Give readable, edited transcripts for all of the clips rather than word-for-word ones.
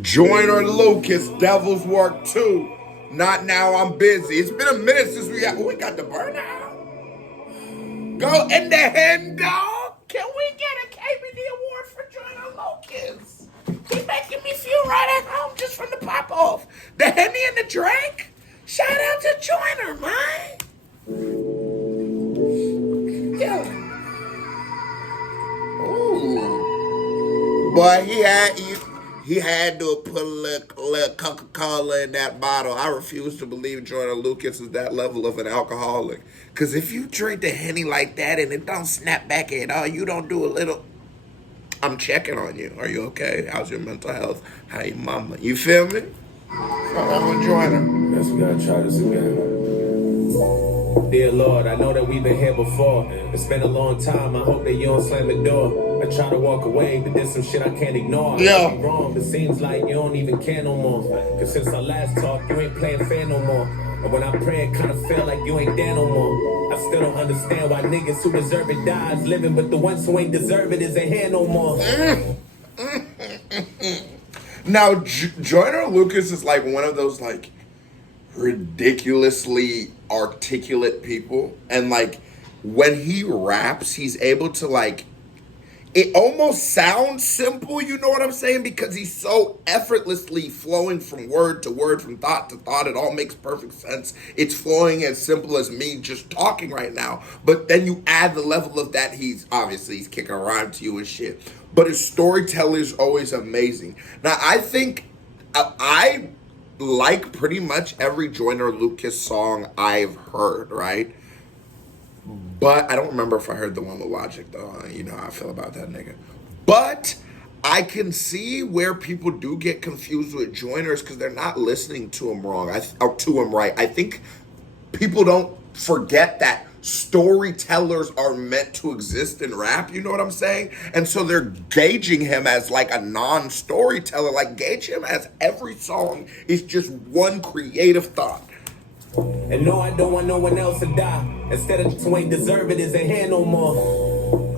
Joyner Lucas, Devil's Work 2. Not now, I'm busy. It's been a minute since we got the burnout. Go in the hen, dog. Can we get a KBD award for Joyner Lucas? He making me feel right at home just from the pop off. The Henny and the Drake. Shout out to Joyner, man. Yeah. Ooh. Boy, he had to put a little Coca-Cola in that bottle. I refuse to believe Joyner Lucas is that level of an alcoholic. Because if you drink the Henny like that and it don't snap back at all, you don't do a little... I'm checking on you. Are you okay? How's your mental health? How your mama? You feel me? I'm a Joyner. Guess we gotta try this again. Dear Lord, I know that we've been here before. It's been a long time. I hope that you don't slam the door. I try to walk away, but there's some shit I can't ignore. Yeah. I'm wrong, but seems like you don't even care no more. Cause since our last talk, you ain't playing fair no more. And when I pray, it kinda feel like you ain't there no more. I still don't understand why niggas who deserve it dies living, but the ones who ain't deserve it isn't here no more. Now, Joyner Lucas is like one of those like ridiculously articulate people, and like when he raps, he's able to like, it almost sounds simple, you know what I'm saying? Because he's so effortlessly flowing from word to word, from thought to thought. It all makes perfect sense. It's flowing as simple as me just talking right now. But then you add the level of that, he's kicking a rhyme to you and shit. But his storytelling is always amazing. Now, I think I like pretty much every Joyner Lucas song I've heard, right? But I don't remember if I heard the one with Logic, though. You know how I feel about that nigga. But I can see where people do get confused with Joyners because they're not listening to him wrong, or to him right. I think people don't forget that storytellers are meant to exist in rap, you know what I'm saying? And so they're gauging him as like a non-storyteller. Like, gauge him as every song is just one creative thought. And no, I don't want no one else to die. Instead of who ain't deserve it isn't here no more.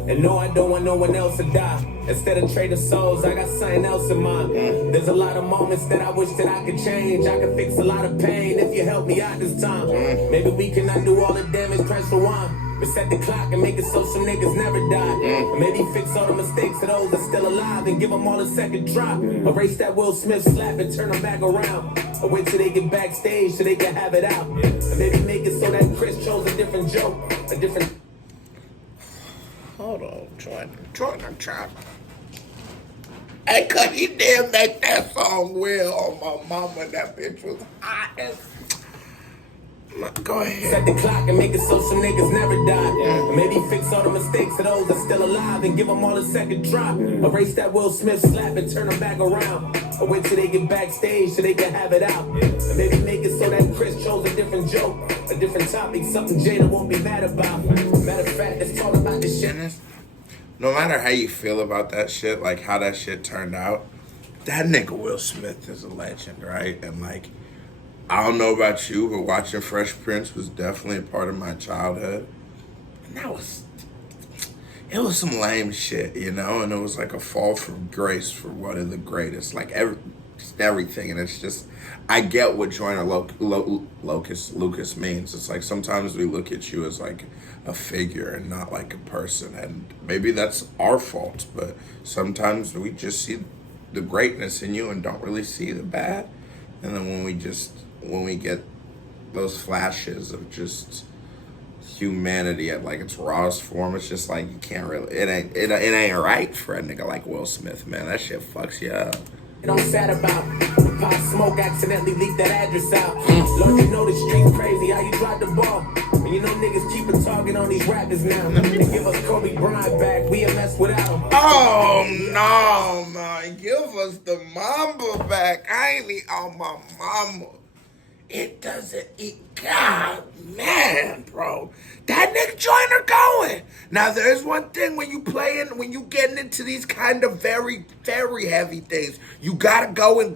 And no, I don't want no one else to die. Instead of trading souls, I got something else in mind. There's a lot of moments that I wish that I could change. I could fix a lot of pain if you help me out this time. Maybe we can undo all the damage, press rewind. Reset the clock and make it so some niggas never die. Or maybe fix all the mistakes of those that's still alive and give them all a second try. Erase that Will Smith slap and turn them back around. Or wait till they get backstage so they can have it out. And maybe make it so that Chris chose a different joke. A different... Hold on, Joyner Chop. Hey, cause he did make that song well on my mama. That bitch was hot as... Go ahead. Set the clock and make it so some niggas never die. And maybe fix all the mistakes of those that's still alive and give them all a second try. Erase that Will Smith slap and turn them back around. Or wait till they get backstage so they can have it out. And maybe make it so that Chris chose a different joke, a different topic, something Jada won't be mad about. Matter of fact, it's all about this shit. No matter how you feel about that shit, like how that shit turned out, that nigga Will Smith is a legend, right? And like, I don't know about you, but watching Fresh Prince was definitely a part of my childhood. And it was some lame shit, you know? And it was like a fall from grace for one of the greatest, like just everything. And it's just, I get what Joyner Lucas means. It's like sometimes we look at you as like a figure and not like a person. And maybe that's our fault, but sometimes we just see the greatness in you and don't really see the bad. And then when we get those flashes of just humanity at like its rawest form, it's just like you can't really, it ain't right for a nigga like Will Smith, man. That shit fucks you up. It don't sad about Pop Smoke accidentally leaked that address out. Lord, you know the streets crazy, how you drop the ball. And you know niggas keep a target on these rappers now. They give us Kobe Bryant back, we a mess without him. Oh no, man, give us the Mamba back. I ain't eat on my mama. It doesn't eat. God, man, bro. That nigga Joyner going. Now, there's one thing when you getting into these kind of very, very heavy things, you gotta go and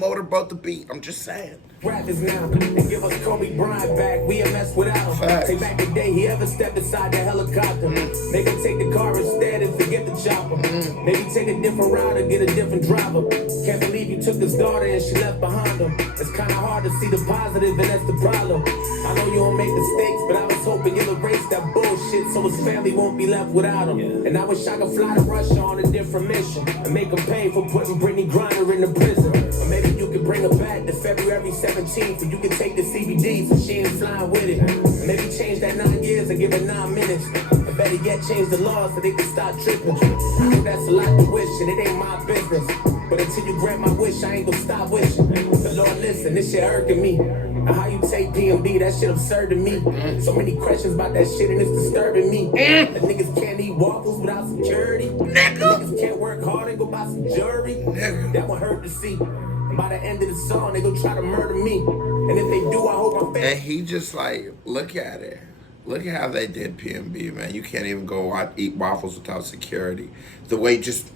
motorboat the beat. I'm just saying. rappers now and give us Kobe Bryant back. We a mess without him. Take back the day he ever stepped inside the helicopter. Make him take the car instead and forget the chopper. Maybe take a different route or get a different driver. Can't believe you took his daughter and she left behind him. It's kind of hard to see the positive and that's the problem. I know you don't make mistakes, but I was hoping you'll erase that bullshit so his family won't be left without him. And I wish I could fly to Russia on a different mission and make him pay for putting Brittany Griner in the prison. Or maybe you could bring her back to February 17th and you can take the CBD so she ain't flying with it. Maybe change that 9 years and give her 9 minutes. Or better yet, change the laws so they can stop tripping. I know that's a lot to wish and it ain't my business. But until you grant my wish, I ain't gonna stop wishing. So Lord, listen, this shit irking me. Now how you take PMD, that shit absurd to me. So many questions about that shit and it's disturbing me. The niggas can't eat waffles without security. Niggas can't work hard and go buy some jewelry. That one hurt to see. By the end of the song, they gonna try to murder me. And if they do, I hope I'm And he just like, look at it. Look at how they did PMB, man. You can't even go out eat waffles without security. The way just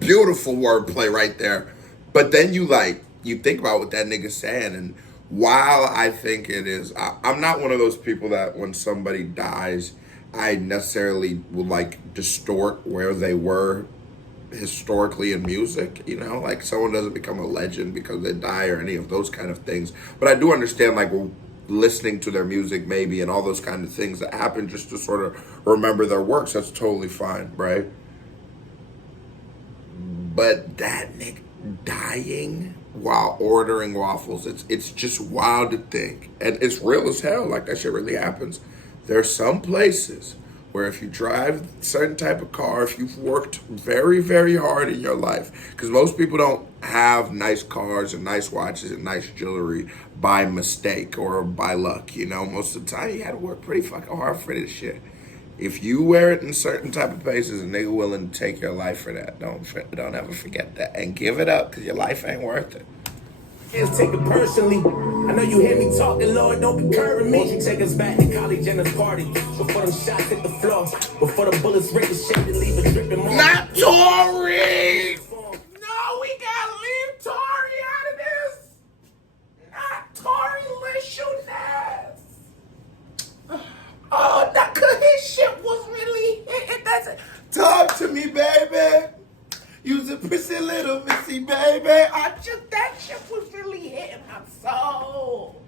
beautiful wordplay right there. But then you think about what that nigga's saying. And while I think it is, I'm not one of those people that when somebody dies, I necessarily would like distort where they were historically in music, you know, like someone doesn't become a legend because they die or any of those kind of things. But I do understand like listening to their music maybe and all those kind of things that happen just to sort of remember their works. That's totally fine, right? But that nigga dying while ordering waffles, it's just wild to think. And it's real as hell, like that shit really happens. There are some places where if you drive a certain type of car, if you've worked very, very hard in your life, because most people don't have nice cars and nice watches and nice jewelry by mistake or by luck, you know? Most of the time, you had to work pretty fucking hard for this shit. If you wear it in certain type of places, a nigga willing to take your life for that. Don't ever forget that. And give it up, because your life ain't worth it. Take it personally. I know you hear me talking, Lord, don't be curving me. Won't you take us back to college and a party before them shots hit the floor, before the bullets ricochet and leave a dripping more. Not Tory! No, we gotta leave Tory out of this. Not Tory Lishuness. Oh, that cause his shit was really it doesn't. Talk to me, baby. You's a pretty little missy, baby. That shit was really hitting my soul.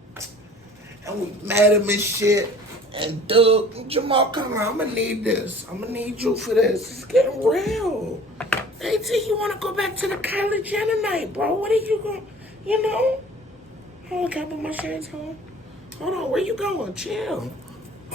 And we met him and shit. And dude, Jamal, come on, I'm gonna need this. I'm gonna need you for this. It's getting real. They think you wanna go back to the college tonight, bro. What are you going, you know? Oh, I gotta put my shades on. Hold on, where you going? Chill.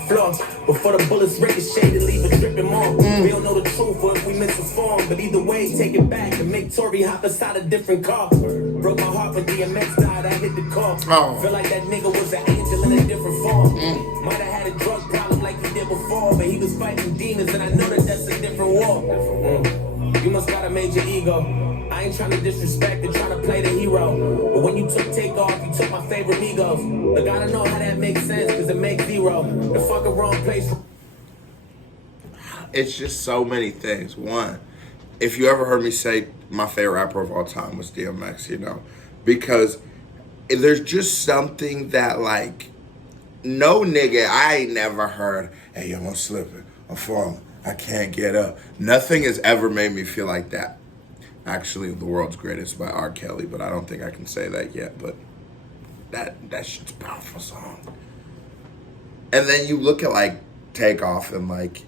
Floor before the bullets ricochet and leave a dripping mark. We don't know the truth or if we misinformed, but either way, take it back and make Tory hop inside a different car. Broke my heart when DMX died, I hit the car. Feel like that nigga was an angel in a different form. Might have had a drug problem like he did before, but he was fighting demons, and I know that that's a different war. You must got a major ego. I ain't trying to disrespect and trying to play the hero. But when you took Takeoff, you took my favorite Migos. I gotta know how that makes sense, cause it makes zero. The fucking wrong place. It's just so many things. One, if you ever heard me say my favorite rapper of all time was DMX, you know, because there's just something that like, no nigga, I ain't never heard, hey, yo, I'm slipping, I'm falling, I can't get up. Nothing has ever made me feel like that. Actually, The World's Greatest by R. Kelly, but I don't think I can say that yet, but that shit's a powerful song. And then you look at like Takeoff and like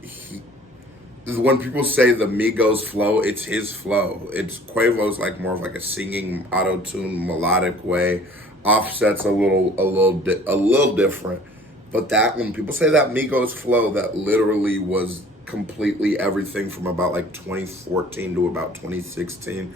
when people say the Migos flow, it's his flow. It's Quavo's like more of like a singing auto-tune melodic way. Offset's a little different. But that when people say that Migos flow, that literally was completely everything from about like 2014 to about 2016.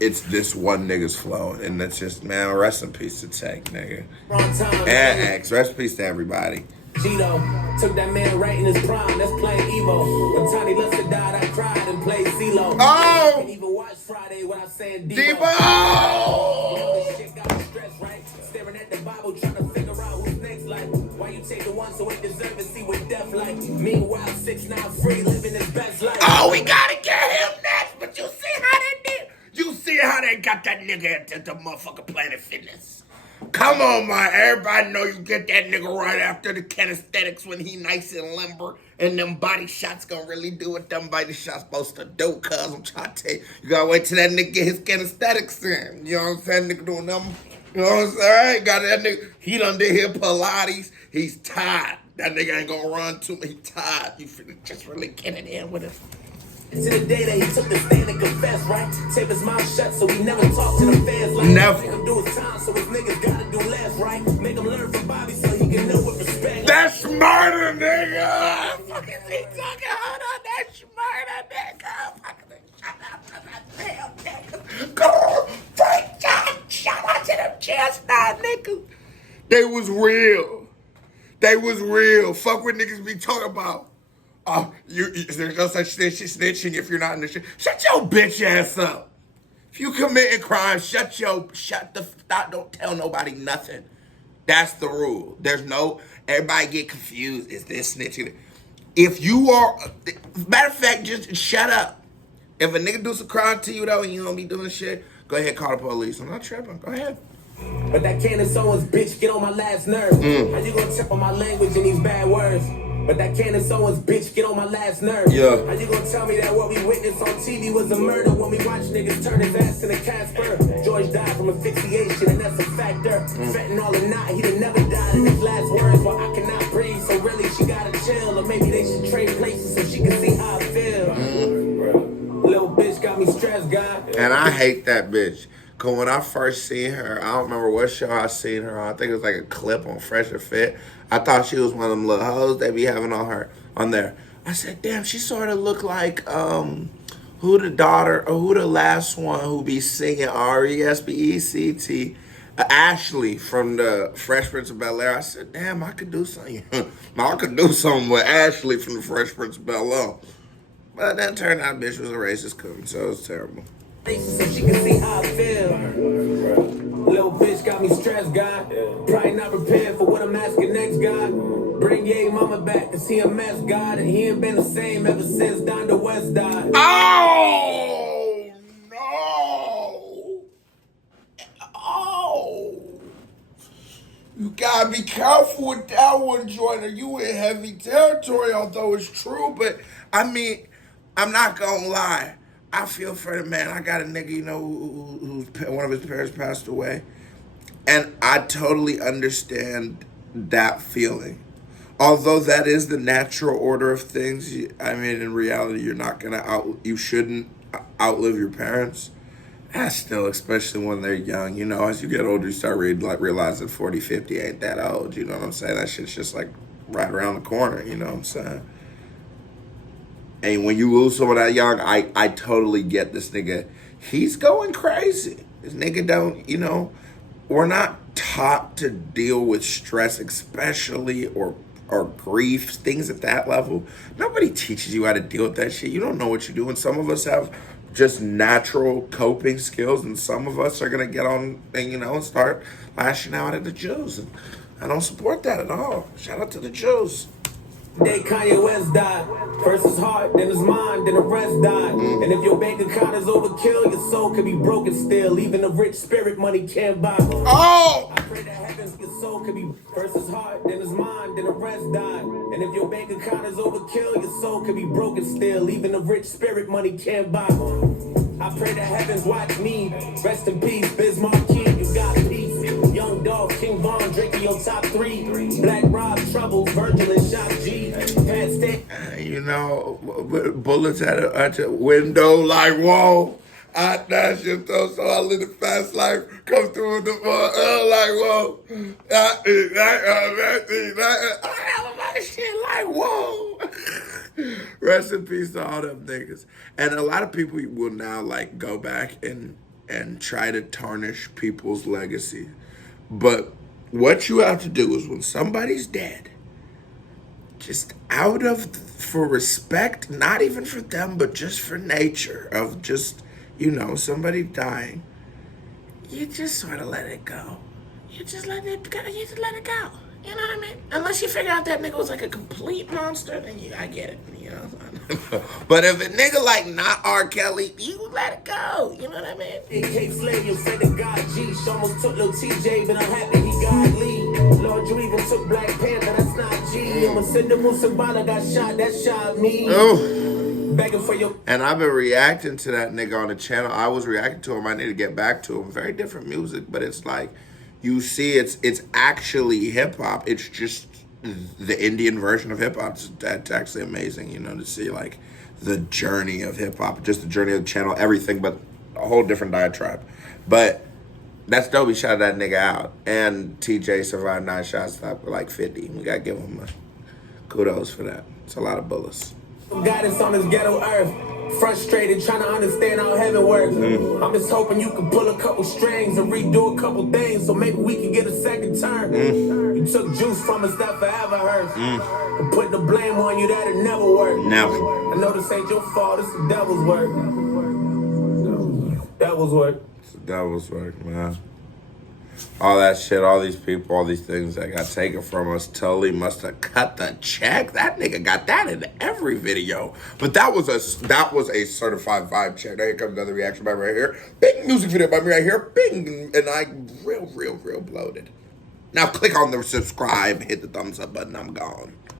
It's this one nigga's flow, and that's just, man, rest in peace to Tank, nigga. And X, rest in peace to everybody. Cheeto took that man right in his prime. That's playing Evo. When Tiny Luster died, I cried and played CeeLo. Oh! I can even watch Friday when I'm saying Devo. Devo! This shit got me stressed, right? Staring at the Bible, trying to figure out who's next. Like, why you take the one so it deserve to see what death like? Meanwhile, 6ix9ine free, living his best life. Oh, we gotta get him next, but you see how they did? You see how they got that nigga into the motherfucking Planet Fitness? Come on, man. Everybody know you get that nigga right after the kinesthetics when he nice and limber. And them body shots gonna really do what them body shots supposed to do, cuz I'm trying to tell you. You gotta wait till that nigga get his kinesthetics in. You know what I'm saying? Nigga doing them. You know what I'm saying? Got that nigga. He done did his Pilates. He's tired. That nigga ain't gonna run too much. He tired. You finna just really get it in with us. To the day that he took the stand and confessed, right? Tape his mouth shut so he never talked to the fans. Like, never. Make him do his time so his niggas gotta do less, right? Make him learn from Bobby so he can know what respect. That's murder, nigga. Fuck is he talking? Hold on, that's murder, nigga. Fucking shut up to that damn nigga. Go, take time. Shout out to them chestnut niggas. They was real. They was real. Fuck what niggas be talking about. Oh, there's no such thing as snitching if you're not in the shit. Shut your bitch ass up. If you committing crime, don't tell nobody nothing. That's the rule. There's no, everybody get confused. Is this snitching? If you are, matter of fact, just shut up. If a nigga do some crime to you though and you don't be doing shit, go ahead, call the police. I'm not tripping. Go ahead. But that cannon someone's bitch get on my last nerve. How you gonna tip on my language in these bad words? But that cannon someone's bitch get on my last nerve. Yeah. How you gonna tell me that what we witnessed on TV was a murder when we watch niggas turn his ass into Casper? George died from asphyxiation and that's a factor. Fentanyl or not, he'd have never died in his last words. Well, I cannot breathe, so really she gotta chill. Or maybe they should trade places so she can see how I feel. Little bitch got me stressed, God. And I hate that bitch. Cause when I first seen her, I don't remember what show I seen her on. I think it was like a clip on Fresh or Fit. I thought she was one of them little hoes they be having on there. I said, damn, she sort of looked like who the last one who be singing R-E-S-B-E-C-T, Ashley from the Fresh Prince of Bel-Air. I said, damn, I could do something. I could do something with Ashley from the Fresh Prince of Bel-Air. But then turned out bitch was a racist coon, so it was terrible. So she can see how I feel. Little bitch got me stressed, God. Probably not prepared for what I'm asking next, God. Bring Ye mama back, cause he a mess, God. And he ain't been the same ever since Donda West died. Oh, no. Oh. You gotta be careful with that one, Joyner. You in heavy territory, although it's true. But, I mean, I'm not gonna lie. I feel for the man. I got a nigga, who's one of his parents passed away. And I totally understand that feeling. Although that is the natural order of things, I mean, in reality, you shouldn't outlive your parents. That's still, especially when they're young, as you get older, you start realizing 40, 50 ain't that old, you know what I'm saying? That shit's just like right around the corner, you know what I'm saying? And when you lose someone that young, I totally get this nigga. He's going crazy. This nigga don't, we're not taught to deal with stress, especially, or grief, things at that level. Nobody teaches you how to deal with that shit. You don't know what you're doing. Some of us have just natural coping skills, and some of us are going to get on and, start lashing out at the Jews. And I don't support that at all. Shout out to the Jews. Day Kanye West died. First his heart, then his mind, then the rest died. And if your bank account is overkill, your soul could be broken still. Even a rich spirit money can't buy. Oh! I pray that heavens, your soul could be first his heart, then his mind, then the rest died. And if your bank account is overkill, your soul could be broken still. Even a rich spirit money can't buy. I pray that heavens watch me. Rest in peace, Bismarck King, you got peace. Young Dog, King Von, drinking your top 3. Black Rob, Trouble, Virgil, and Shop G. Bullets at a window like, whoa. I dash your throat, so I live the fast life. Come through with the like, whoa. I shit like, whoa. Rest in peace to all them niggas. And a lot of people will now go back and try to tarnish people's legacy. But what you have to do is when somebody's dead, just for respect, not even for them, but just for nature of just, somebody dying, you just sort of let it go. You just let it go. You just let it go. You know what I mean? Unless you figure out that nigga was like a complete monster, then I get it. But if a nigga like not R. Kelly, you let it go. You know what I mean? AK Slay, you said that God G. She almost took little TJ, but I'm happy he got Lee. Lord, you even took Black Panther, that's not G. I'ma send the Musabala got shot, that shot me. Oh. Begging for your. And I've been reacting to that nigga on the channel. I was reacting to him. I need to get back to him. Very different music, but it's like, you see, it's actually hip hop. It's just the Indian version of hip hop. That's actually amazing, you know, to see like the journey of hip hop, just the journey of the channel, everything, but a whole different diatribe. But that's dope. He shot that nigga out, and TJ survived 9 shots, stopped with like 50. We gotta give him kudos for that. It's a lot of bullets. Guidance on this ghetto earth. Frustrated, trying to understand how heaven works. I'm just hoping you can pull a couple strings and redo a couple things so maybe we can get a second turn. You took juice from us that forever hurts. And put the blame on you, that'll never work. Never. I know this ain't your fault, it's the devil's work. Devil's work. It's the devil's work, man. All that shit, all these people, all these things that got taken from us. Tully must have cut the check. That nigga got that in every video. But that was a certified vibe check. Now here comes another reaction by me right here. Bing, music video by me right here. Bing, and I real bloated. Now click on the subscribe, hit the thumbs up button. I'm gone.